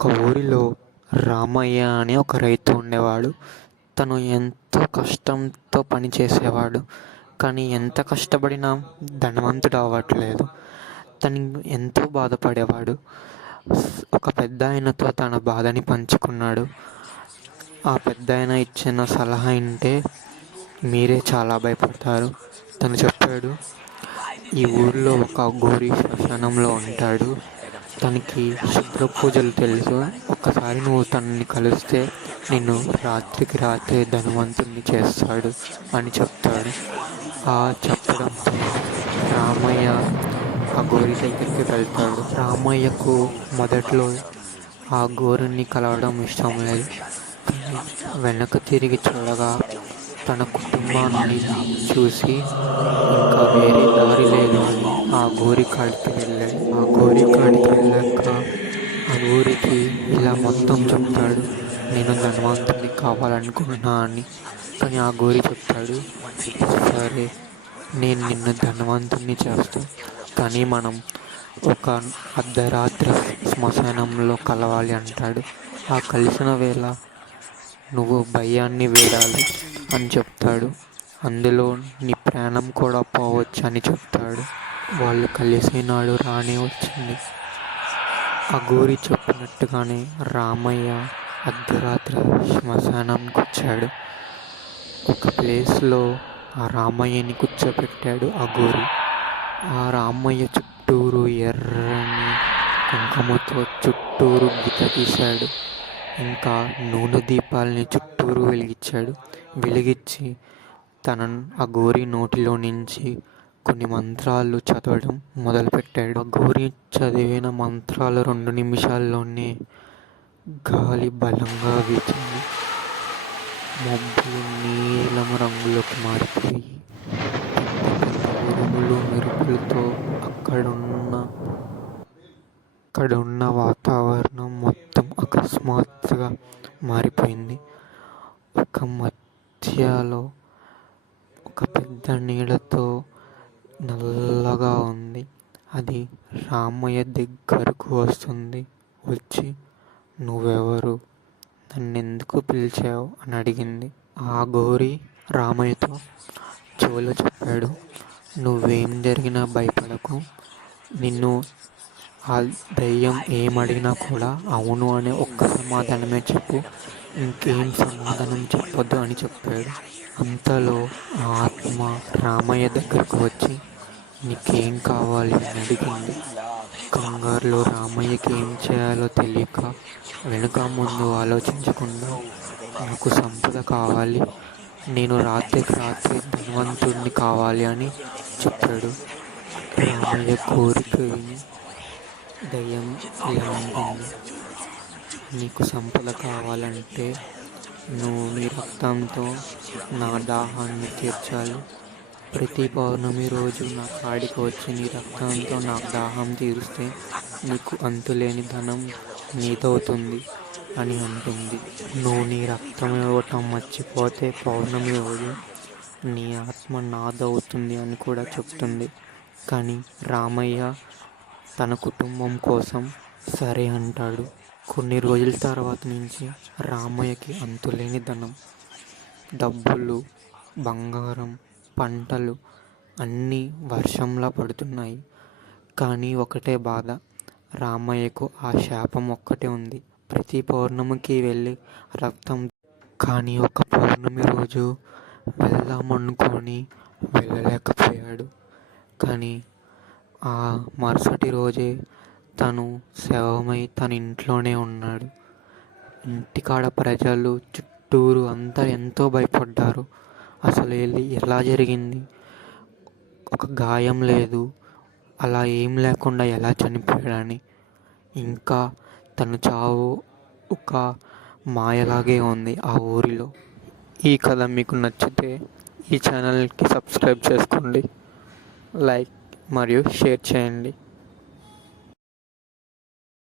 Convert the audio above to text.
ఒక ఊరిలో రామయ్య అనే ఒక రైతు ఉండేవాడు. తను ఎంతో కష్టంతో పని చేసేవాడు. కానీ ఎంత కష్టపడినా ధనవంతుడు అవ్వట్లేదు. తను ఎంతో బాధపడేవాడు. ఒక పెద్ద ఆయనతో తన బాధని పంచుకున్నాడు. ఆ పెద్ద ఆయన ఇచ్చిన సలహా వింటే మీరే చాలా భయపడతారు. తను చెప్పాడు ఈ ఊరిలో ఒక గోరి శ్మశానంలో ఉంటాడు. తనకి శుభ్ర పూజలు తెలుసు ఒక్కసారి నువ్వు తనని కలిస్తే నిన్ను రాత్రికి రాత్రి ధనవంతుని చేస్తాడు అని చెప్తాడు. ఆ చెప్పడంతో రామయ్య ఆ గోరి దగ్గరికి వెళ్తాడు. రామయ్యకు మొదట్లో ఆ గోరుని కలవడం ఇష్టం లేదు. వెనక తిరిగి చూడగా తన కుటుంబాన్ని చూసి ఇంకా వేరే దారి లేదు. అని ఆ గోరి కాడికి వెళ్ళాడు. ఆ గోరి కాడికి వెళ్ళాక ఆ ఊరికి ఇలా మొత్తం చెప్తాడు. నేను ధనవంతుని కావాలనుకుంటున్నా అని. కానీ ఆ గోరి చెప్తాడు సరే నేను నిన్ను ధనవంతుని చేస్తాను కానీ మనం ఒక అర్ధరాత్రి శ్మశానంలో కలవాలి అంటాడు. ఆ కలిసిన వేళ నువ్వు భయాన్ని వేడాలి అని చెప్తాడు. అందులో నీ ప్రాణం కూడా పోవచ్చు అని చెప్తాడు. వాళ్ళు కలిసి నాడు రానే వచ్చింది. ఆ గోరి చెప్పినట్టుగానే రామయ్య అర్ధరాత్రి శ్మశానంకి వచ్చాడు. ఒక ప్లేస్లో ఆ రామయ్యని కూర్చోబెట్టాడు ఆ గోరి. ఆ రామయ్య చుట్టూరు ఎర్రని కుంకుమతో చుట్టూరు గీత తీశాడు ఇంకా నూనె దీపాలని చుట్టూరు వెలిగించాడు. వెలిగించి తన ఆ గోరి నోటిలో నుంచి కొన్ని మంత్రాలు చదవడం మొదలుపెట్టాడు. గోరి చదివిన మంత్రాలు రెండు నిమిషాల్లోనే గాలి బలంగా వీచింది. మబ్బులు నీలం రంగులోకి మారిపోయి ఉరుములు మెరుపులతో అక్కడున్న అక్కడున్న వాతావరణం మొత్తం అకస్మాత్తుగా మారిపోయింది. ఒక మధ్యలో ఒక పెద్ద నీళ్ళతో నల్లగా ఉంది. అది రామయ్య దగ్గరకు వస్తుంది. వచ్చి నువ్వెవరు? నన్నెందుకు పిలిచావు? అని అడిగింది. ఆ గోరి రామయ్యతో చెవులో చెప్పాడు నువ్వేం జరిగినా భయపడకు. నిన్ను ఆ దయ్యం ఏమడిగినా కూడా అవును అనే ఒక్క సమాధానమే చెప్పు. ఇంకేం సమాధానం చెప్పొద్దు అని చెప్పాడు. అంతలో ఆ ఆత్మ రామయ్య దగ్గరకు వచ్చి నీకేం కావాలి? అని అడిగింది. కంగారులో రామయ్యకి ఏం చేయాలో తెలియక వెనుక ముందు ఆలోచించకుండా నాకు సంపద కావాలి నేను రాత్రికి రాత్రి ధనవంతుడిని కావాలి అని చెప్పాడు. రామయ్య కోరిక దయ్యం ఇలా ఉంటుంది నీకు సంపద కావాలంటే నువ్వు నీ రక్తంతో నా దాహాన్ని తీర్చాలి. ప్రతి పౌర్ణమి రోజు నా కాడికి వచ్చి నీ రక్తంతో నా దాహం తీరుస్తే నీకు అంతులేని ధనం నీదవుతుంది అని అంటుంది. నువ్వు నీ రక్తం ఇవ్వటం మర్చిపోతే పౌర్ణమి రోజు నీ ఆత్మ నాదవుతుంది అని కూడా చెప్తుంది. కానీ రామయ్య తన కుటుంబం కోసం సరే అంటాడు. కొన్ని రోజుల తర్వాత నుంచి రామయ్యకి అంతులేని ధనం. డబ్బులు బంగారం పంటలు అన్నీ వర్షంలా పడుతున్నాయి. కానీ ఒకటే బాధ రామయ్యకు ఆ శాపం ఒక్కటే ఉంది. ప్రతి పౌర్ణమికి వెళ్ళి రక్తం కానీ ఒక పౌర్ణమి రోజు వెళ్దామనుకొని వెళ్ళలేకపోయాడు. కానీ ఆ మరుసటి రోజే తను శవమై తన ఇంట్లోనే ఉన్నాడు. ఇంటికాడ ప్రజలు చుట్టూరు అంతా ఎంతో భయపడ్డారు. అసలు వెళ్ళి ఎలా జరిగింది? ఒక గాయం లేదు. అలా ఏం లేకుండా ఎలా చనిపోయాడని. ఇంకా తను చావు ఒక మాయలాగే ఉంది ఆ ఊరిలో. ఈ కథ మీకు నచ్చితే ఈ ఛానల్కి సబ్స్క్రైబ్ చేసుకోండి. లైక్ మరియు షేర్ చేయండి.